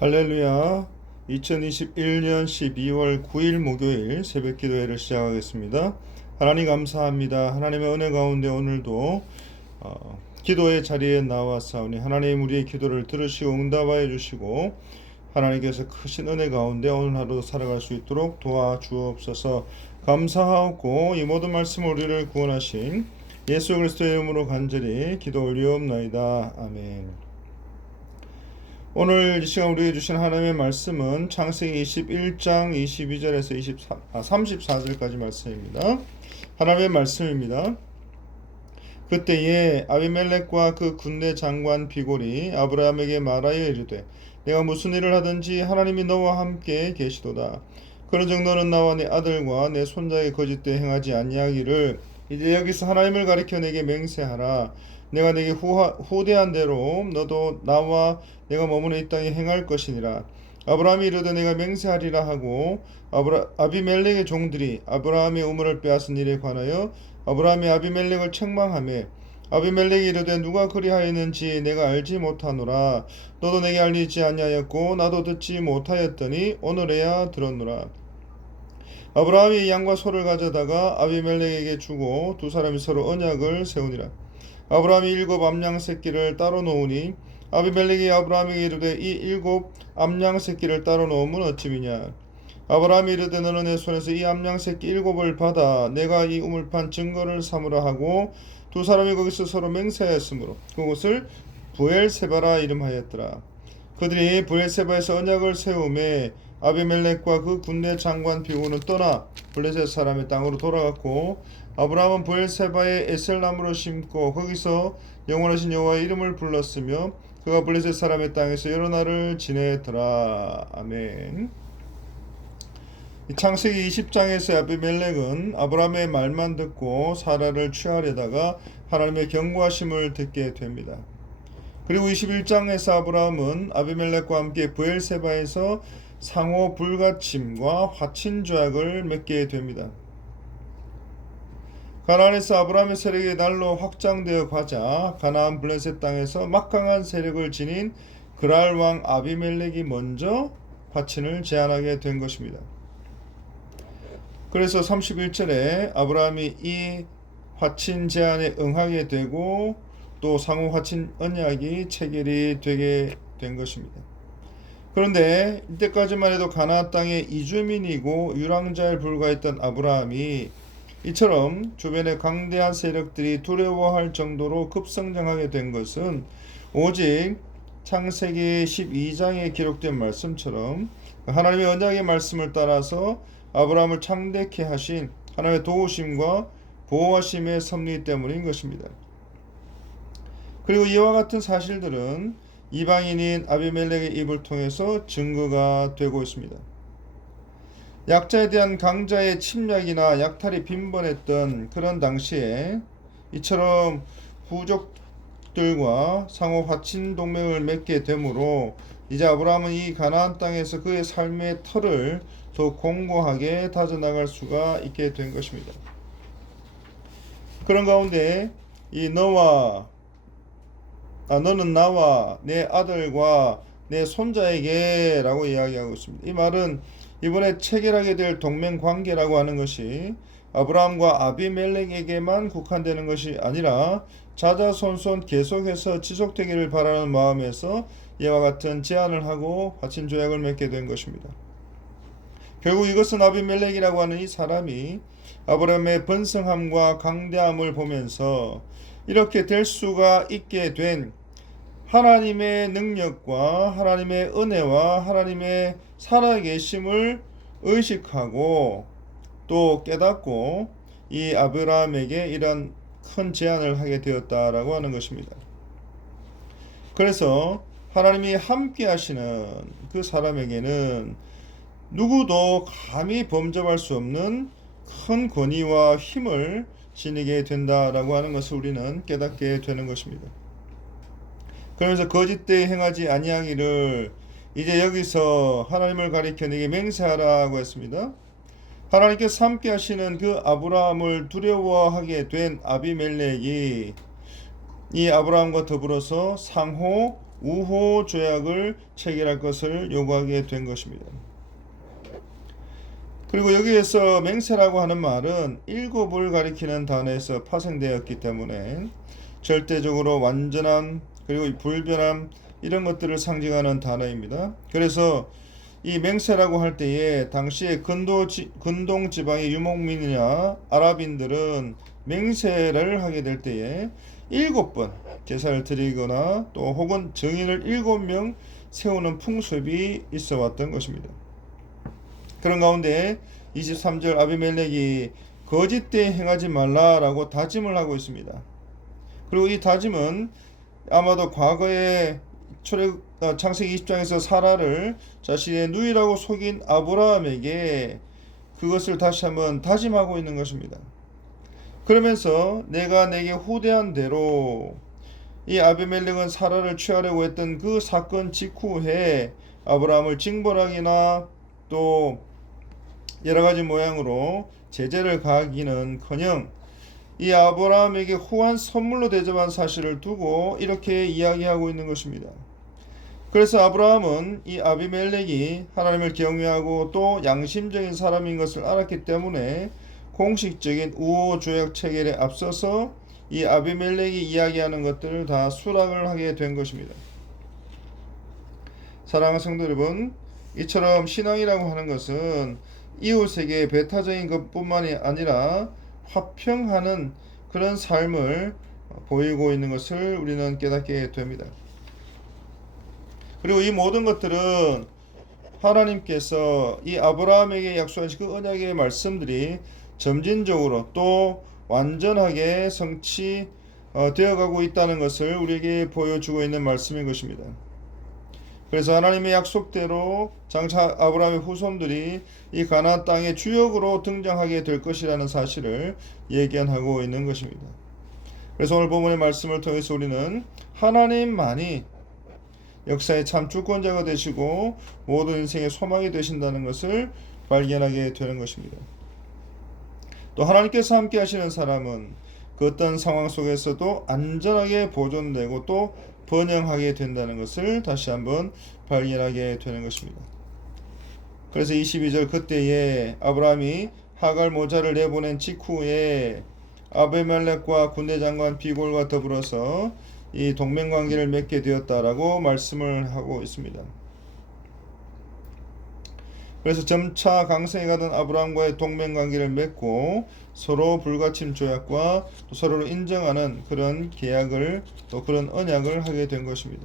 할렐루야. 2021년 12월 9일 목요일 새벽 기도회를 시작하겠습니다. 하나님 감사합니다. 하나님의 은혜 가운데 오늘도 기도의 자리에 나와사오니 하나님 우리의 기도를 들으시고 응답하여 주시고 하나님께서 크신 은혜 가운데 오늘 하루도 살아갈 수 있도록 도와주옵소서. 감사하고 이 모든 말씀 우리를 구원하신 예수 그리스도의 이름으로 간절히 기도 올리옵나이다. 아멘. 오늘 이 시간 우리에게 주신 하나님의 말씀은 창세기 21장 22절에서 34절까지 말씀입니다. 하나님의 말씀입니다. 그때에 아비멜렉과 그 군대 장관 비골이 아브라함에게 말하여 이르되 내가 무슨 일을 하든지 하나님이 너와 함께 계시도다. 그런즉 너는 나와 내 아들과 내 손자의 거짓되이 행하지 아니하기를 이제 여기서 하나님을 가리켜 내게 맹세하라. 내가 내게 후대한 대로 너도 나와 내가 머무는 이 땅에 행할 것이니라. 아브라함이 이르되 내가 맹세하리라 하고 아비멜렉의 종들이 아브라함의 우물을 빼앗은 일에 관하여 아브라함이 아비멜렉을 책망하며 아비멜렉이 이르되 누가 그리하였는지 내가 알지 못하노라. 너도 내게 알리지 아니하였고 나도 듣지 못하였더니 오늘에야 들었노라. 아브라함이 양과 소를 가져다가 아비멜렉에게 주고 두 사람이 서로 언약을 세우니라. 아브라함이 7 암양 새끼를 따로 놓으니 아비멜렉이 아브라함에게 이르되 이 7 암양 새끼를 따로 놓으면 어찌미냐. 아브라함이 이르되 너는 내 손에서 이 암양 새끼 7을 받아 내가 이 우물판 증거를 삼으라 하고 두 사람이 거기서 서로 맹세하였으므로 그곳을 부엘세바라 이름하였더라. 그들이 부엘세바에서 언약을 세우매 아비멜렉과 그 군대 장관 비고는 떠나 블레셋 사람의 땅으로 돌아갔고 아브라함은 부엘세바에 에셀나무를 심고 거기서 영원하신 여호와의 이름을 불렀으며 그가 블레셋 사람의 땅에서 여러 날을 지내더라. 아멘. 창세기 20장에서 아비멜렉은 아브라함의 말만 듣고 사라를 취하려다가 하나님의 경고하심을 듣게 됩니다. 그리고 21장에서 아브라함은 아비멜렉과 함께 부엘세바에서 상호 불가침과 화친 조약을 맺게 됩니다. 가나안에서 아브라함의 세력이 날로 확장되어 가자 가나안 블레셋 땅에서 막강한 세력을 지닌 그랄 왕 아비멜렉이 먼저 화친을 제안하게 된 것입니다. 그래서 31절에 아브라함이 이 화친 제안에 응하게 되고 또 상호 화친 언약이 체결이 되게 된 것입니다. 그런데 이때까지만 해도 가나안 땅의 이주민이고 유랑자에 불과했던 아브라함이 이처럼 주변의 강대한 세력들이 두려워할 정도로 급성장하게 된 것은 오직 창세기 12장에 기록된 말씀처럼 하나님의 언약의 말씀을 따라서 아브라함을 창대케 하신 하나님의 도우심과 보호하심의 섭리 때문인 것입니다. 그리고 이와 같은 사실들은 이방인인 아비멜렉의 입을 통해서 증거가 되고 있습니다. 약자에 대한 강자의 침략이나 약탈이 빈번했던 그런 당시에 이처럼 부족들과 상호 화친 동맹을 맺게 되므로 이제 아브라함은 이 가나안 땅에서 그의 삶의 터를 더 공고하게 다져나갈 수가 있게 된 것입니다. 그런 가운데 이 너는 나와 내 아들과 내 손자에게 라고 이야기하고 있습니다. 이 말은 이번에 체결하게 될 동맹 관계라고 하는 것이 아브라함과 아비멜렉에게만 국한되는 것이 아니라 자자손손 계속해서 지속되기를 바라는 마음에서 이와 같은 제안을 하고 화친 조약을 맺게 된 것입니다. 결국 이것은 아비멜렉이라고 하는 이 사람이 아브라함의 번성함과 강대함을 보면서 이렇게 될 수가 있게 된 하나님의 능력과 하나님의 은혜와 하나님의 살아계심을 의식하고 또 깨닫고 이 아브라함에게 이런 큰 제안을 하게 되었다라고 하는 것입니다. 그래서 하나님이 함께 하시는 그 사람에게는 누구도 감히 범접할 수 없는 큰 권위와 힘을 지니게 된다라고 하는 것을 우리는 깨닫게 되는 것입니다. 그러면서 거짓되이 행하지 아니하기를 이제 여기서 하나님을 가리켜 내게 맹세하라고 했습니다. 하나님께서 함께 하시는 그 아브라함을 두려워하게 된 아비멜렉이 이 아브라함과 더불어서 상호 우호 조약을 체결할 것을 요구하게 된 것입니다. 그리고 여기에서 맹세라고 하는 말은 일곱을 가리키는 단어에서 파생되었기 때문에 절대적으로 완전함 그리고 불변함 이런 것들을 상징하는 단어입니다. 그래서 이 맹세라고 할 때에 당시에 근동 지방의 유목민이나 아랍인들은 맹세를 하게 될 때에 7번 제사를 드리거나 또 혹은 증인을 7명 세우는 풍습이 있어 왔던 것입니다. 그런 가운데 23절 아비멜렉이 거짓되이 행하지 말라라고 다짐을 하고 있습니다. 그리고 이 다짐은 아마도 과거에 창세기 20장에서 사라를 자신의 누이라고 속인 아브라함에게 그것을 다시 한번 다짐하고 있는 것입니다. 그러면서 내가 내게 후대한 대로 이 아비멜렉은 사라를 취하려고 했던 그 사건 직후에 아브라함을 징벌하기나 또 여러가지 모양으로 제재를 가하기는커녕 이 아브라함에게 후한 선물로 대접한 사실을 두고 이렇게 이야기하고 있는 것입니다. 그래서 아브라함은 이 아비멜렉이 하나님을 경외하고 또 양심적인 사람인 것을 알았기 때문에 공식적인 우호 조약 체결에 앞서서 이 아비멜렉이 이야기하는 것들을 다 수락을 하게 된 것입니다. 사랑하는 성도 여러분, 이처럼 신앙이라고 하는 것은 이웃에게 배타적인 것뿐만이 아니라 화평하는 그런 삶을 보이고 있는 것을 우리는 깨닫게 됩니다. 그리고 이 모든 것들은 하나님께서 이 아브라함에게 약속하신 그 언약의 말씀들이 점진적으로 또 완전하게 성취되어 가고 있다는 것을 우리에게 보여주고 있는 말씀인 것입니다. 그래서 하나님의 약속대로 장차 아브라함의 후손들이 이 가나안 땅의 주역으로 등장하게 될 것이라는 사실을 예견하고 있는 것입니다. 그래서 오늘 본문의 말씀을 통해서 우리는 하나님만이 역사의 참 주권자가 되시고 모든 인생의 소망이 되신다는 것을 발견하게 되는 것입니다. 또 하나님께서 함께 하시는 사람은 그 어떤 상황 속에서도 안전하게 보존되고 또 번영하게 된다는 것을 다시 한번 발견하게 되는 것입니다. 그래서 22절 그때에 아브라함이 하갈 모자를 내보낸 직후에 아비멜렉과 군대장관 비골과 더불어서 이 동맹관계를 맺게 되었다라고 말씀을 하고 있습니다. 그래서 점차 강성해 가던 아브라함과의 동맹관계를 맺고 서로 불가침 조약과 또 서로를 인정하는 그런 계약을 또 그런 언약을 하게 된 것입니다.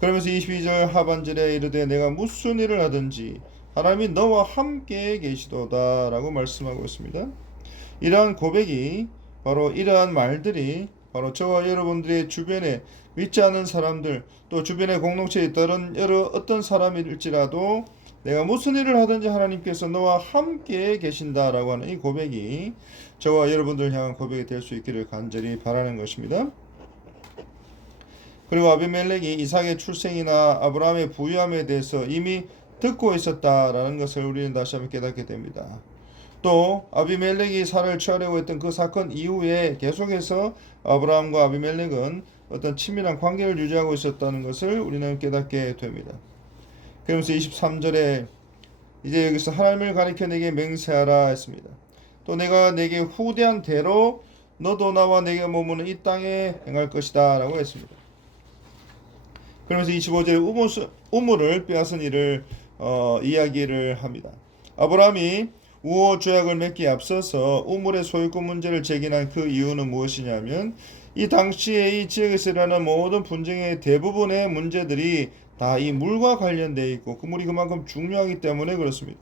그러면서 22절 하반절에 이르되 내가 무슨 일을 하든지 하나님이 너와 함께 계시도다 라고 말씀하고 있습니다. 이러한 고백이 바로 이러한 말들이 바로 저와 여러분들의 주변에 믿지 않는 사람들 또 주변의 공동체에 다른 여러 어떤 사람일지라도 내가 무슨 일을 하든지 하나님께서 너와 함께 계신다라고 하는 이 고백이 저와 여러분들 향한 고백이 될 수 있기를 간절히 바라는 것입니다. 그리고 아비멜렉이 이삭의 출생이나 아브라함의 부유함에 대해서 이미 듣고 있었다라는 것을 우리는 다시 한번 깨닫게 됩니다. 또 아비멜렉이 사라를 취하려고 했던 그 사건 이후에 계속해서 아브라함과 아비멜렉은 어떤 친밀한 관계를 유지하고 있었다는 것을 우리는 깨닫게 됩니다. 그러면서 23절에 이제 여기서 하나님을 가리켜 내게 맹세하라 했습니다. 또 내가 내게 후대한 대로 너도 나와 내게 머무는 이 땅에 행할 것이다 라고 했습니다. 그러면서 25절에 우물을 빼앗은 일을 이야기를 합니다. 아브라함이 우호 조약을 맺기에 앞서서 우물의 소유권 문제를 제기한 그 이유는 무엇이냐면 이 당시에 이 지역에서 일어나는 모든 분쟁의 대부분의 문제들이 다 이 물과 관련되어 있고 그 물이 그만큼 중요하기 때문에 그렇습니다.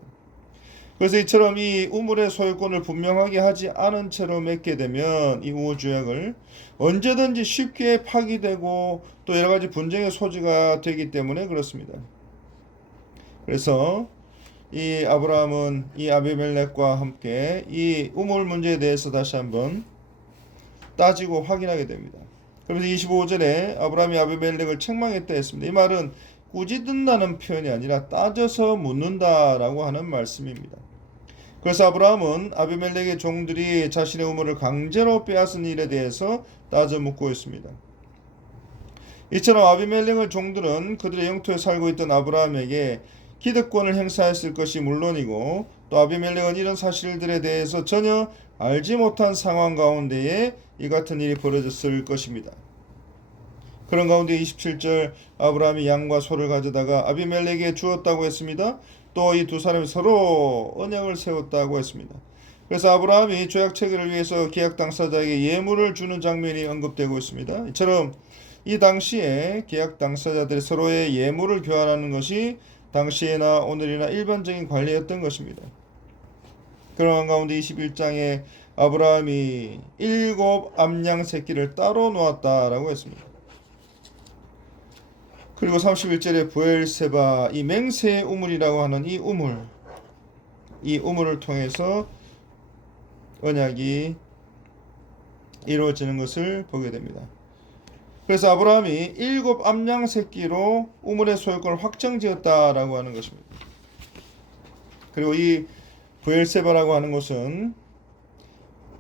그래서 이처럼 이 우물의 소유권을 분명하게 하지 않은 채로 맺게 되면 이 우호 조약을 언제든지 쉽게 파기되고 또 여러 가지 분쟁의 소지가 되기 때문에 그렇습니다. 그래서 이 아브라함은 이 아비멜렉과 함께 이 우물 문제에 대해서 다시 한번 따지고 확인하게 됩니다. 그래서 25절에 아브라함이 아비멜렉을 책망했다 했습니다. 이 말은 꾸짖는다는 표현이 아니라 따져서 묻는다라고 하는 말씀입니다. 그래서 아브라함은 아비멜렉의 종들이 자신의 우물을 강제로 빼앗은 일에 대해서 따져 묻고 있습니다. 이처럼 아비멜렉의 종들은 그들의 영토에 살고 있던 아브라함에게 기득권을 행사했을 것이 물론이고, 또 아비멜렉은 이런 사실들에 대해서 전혀 알지 못한 상황 가운데에 이 같은 일이 벌어졌을 것입니다. 그런 가운데 27절, 아브라함이 양과 소를 가져다가 아비멜렉에게 주었다고 했습니다. 또 이 두 사람이 서로 언약을 세웠다고 했습니다. 그래서 아브라함이 조약 체결을 위해서 계약 당사자에게 예물을 주는 장면이 언급되고 있습니다. 이처럼 이 당시에 계약 당사자들이 서로의 예물을 교환하는 것이 당시에나 오늘이나 일반적인 관례였던 것입니다. 그런 가운데 21장에 아브라함이 7 암양 새끼를 따로 놓았다라고 했습니다. 그리고 31절에 부엘세바, 이 맹세의 우물이라고 하는 이 우물을 통해서 언약이 이루어지는 것을 보게 됩니다. 그래서 아브라함이 7 암양 새끼로 우물의 소유권을 확정지었다라고 하는 것입니다. 그리고 이 부엘세바라고 하는 곳은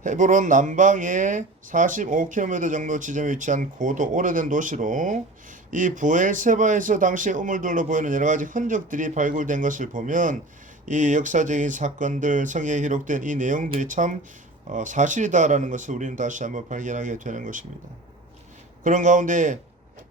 헤브론 남방에 45km 정도 지점에 위치한 고도 오래된 도시로, 이 부엘세바에서 당시 우물들로 보이는 여러 가지 흔적들이 발굴된 것을 보면 이 역사적인 사건들, 성경에 기록된 이 내용들이 참 사실이다라는 것을 우리는 다시 한번 발견하게 되는 것입니다. 그런 가운데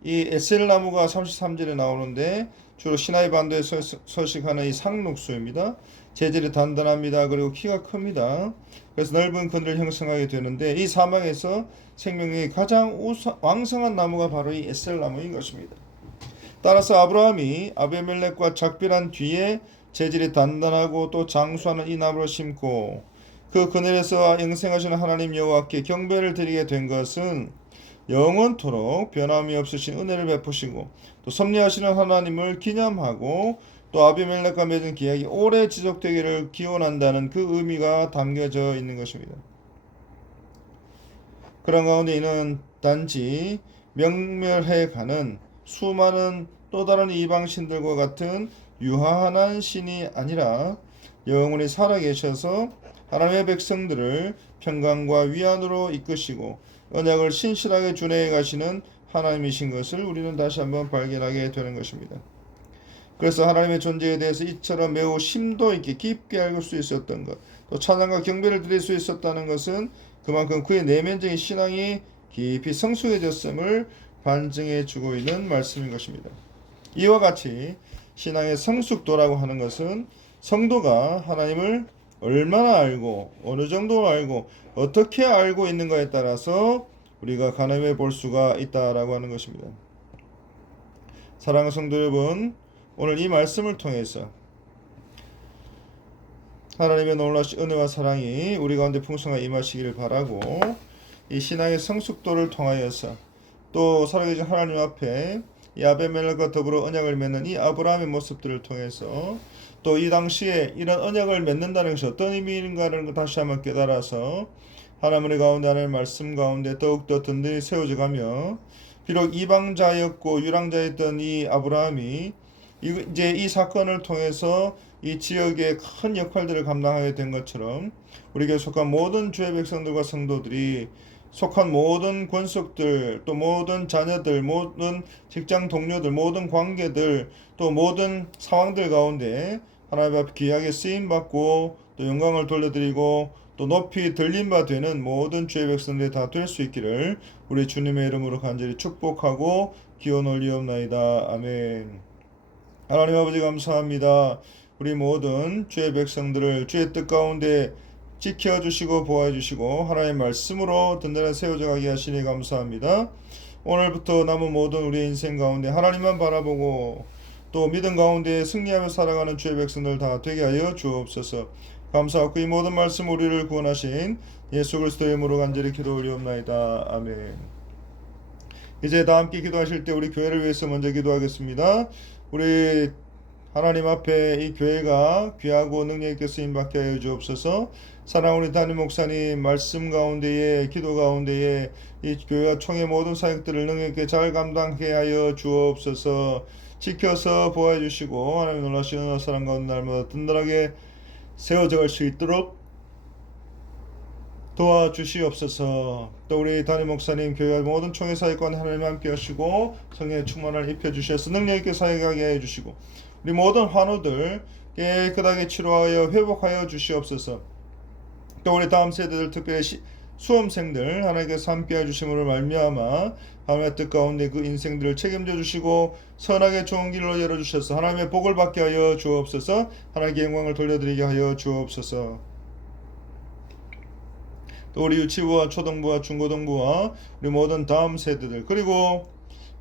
이 에셀 나무가 33절에 나오는데 주로 시나이 반도에 서식하는 이 상록수입니다. 재질이 단단합니다. 그리고 키가 큽니다. 그래서 넓은 그늘을 형성하게 되는데, 이 사막에서 생명력이 가장 왕성한 나무가 바로 이 에셀 나무인 것입니다. 따라서 아브라함이 아비멜렉과 작별한 뒤에 재질이 단단하고 또 장수하는 이 나무를 심고 그 그늘에서 영생하시는 하나님 여호와께 경배를 드리게 된 것은 영원토록 변함이 없으신 은혜를 베푸시고 또 섭리하시는 하나님을 기념하고 또 아비멜렉과 맺은 계약이 오래 지속되기를 기원한다는 그 의미가 담겨져 있는 것입니다. 그런 가운데 이는 단지 명멸해가는 수많은 또 다른 이방신들과 같은 유한한 신이 아니라 영원히 살아계셔서 하나님의 백성들을 평강과 위안으로 이끄시고 언약을 신실하게 준행해 가시는 하나님이신 것을 우리는 다시 한번 발견하게 되는 것입니다. 그래서 하나님의 존재에 대해서 이처럼 매우 심도 있게 깊게 알 수 있었던 것, 또 찬양과 경배를 드릴 수 있었다는 것은 그만큼 그의 내면적인 신앙이 깊이 성숙해졌음을 반증해 주고 있는 말씀인 것입니다. 이와 같이 신앙의 성숙도라고 하는 것은 성도가 하나님을 얼마나 알고 어느 정도 알고 어떻게 알고 있는가에 따라서 우리가 가늠해 볼 수가 있다라고 하는 것입니다. 사랑하는 성도 여러분, 오늘 이 말씀을 통해서 하나님의 놀라신 은혜와 사랑이 우리 가운데 풍성하게 임하시기를 바라고, 이 신앙의 성숙도를 통하여서 또 살아계신 하나님 앞에 이 아비멜렉과 더불어 언약을 맺는 이 아브라함의 모습들을 통해서 또 이 당시에 이런 언약을 맺는다는 것이 어떤 의미인가를 다시 한번 깨달아서 하나님 우리 가운데 하나님의 말씀 가운데 더욱더 든든히 세워져 가며, 비록 이방자였고 유랑자였던 이 아브라함이 이제 이 사건을 통해서 이 지역의 큰 역할들을 감당하게 된 것처럼 우리 교회 속한 모든 주의 백성들과 성도들이 속한 모든 권속들, 또 모든 자녀들, 모든 직장 동료들, 모든 관계들, 또 모든 상황들 가운데 하나님 앞에 귀하게 쓰임받고 또 영광을 돌려드리고 또 높이 들린 바 되는 모든 주의 백성들이 다 될 수 있기를 우리 주님의 이름으로 간절히 축복하고 기원 올리옵나이다. 아멘. 하나님 아버지 감사합니다. 우리 모든 주의 백성들을 주의 뜻 가운데 지켜주시고 보호해주시고 하나님의 말씀으로 든든하게 세워져 가게 하시니 감사합니다. 오늘부터 남은 모든 우리의 인생 가운데 하나님만 바라보고 또 믿음 가운데 승리하며 살아가는 주의 백성들 다 되게 하여 주옵소서. 감사하고 이 모든 말씀 우리를 구원하신 예수 그리스도의 이름으로 간절히 기도 올리옵나이다. 아멘. 이제 다 함께 기도하실 때 우리 교회를 위해서 먼저 기도하겠습니다. 우리 하나님 앞에 이 교회가 귀하고 능력 있게 쓰임받게 하여 주옵소서. 사랑하는 우리 담임 목사님 말씀 가운데에 기도 가운데에 이 교회와 총회 모든 사역들을 능력 있게 잘 감당하게 하여 주옵소서. 지켜서 보호해 주시고 하나님의 놀라시는 사랑 가운데 날마다 든든하게 세워져 갈 수 있도록 도와주시옵소서. 또 우리 담임 목사님, 교회 모든 총회 사역관 하나님 함께 하시고 성령의 충만을 입혀 주셔서 능력 있게 사역하게 해 주시고 우리 모든 환우들 깨끗하게 치료하여 회복하여 주시옵소서. 또 우리 다음 세대들 특별히 수험생들 하나님께서 함께 해주심으로 말미암아 하나님의 뜻 가운데 그 인생들을 책임져 주시고 선하게 좋은 길로 열어주셔서 하나님의 복을 받게 하여 주옵소서. 하나님께 영광을 돌려드리게 하여 주옵소서. 또 우리 유치부와 초등부와 중고등부와 우리 모든 다음 세대들 그리고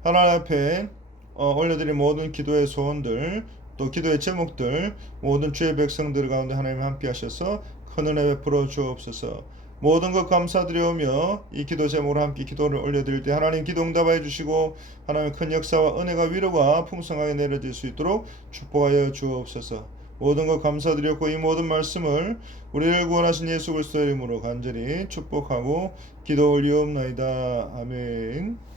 하나님 앞에 올려드린 모든 기도의 소원들 또 기도의 제목들 모든 주의 백성들 가운데 하나님 함께 하셔서 큰 은혜 베풀어 주옵소서. 모든 것 감사드리오며 이 기도 제목으로 함께 기도를 올려드릴 때 하나님 기도 응답하여 주시고 하나님의 큰 역사와 은혜가 위로가 풍성하게 내려질 수 있도록 축복하여 주옵소서. 모든 것 감사드렸고 이 모든 말씀을 우리를 구원하신 예수 그리스도의 이름으로 간절히 축복하고 기도 올리옵나이다. 아멘.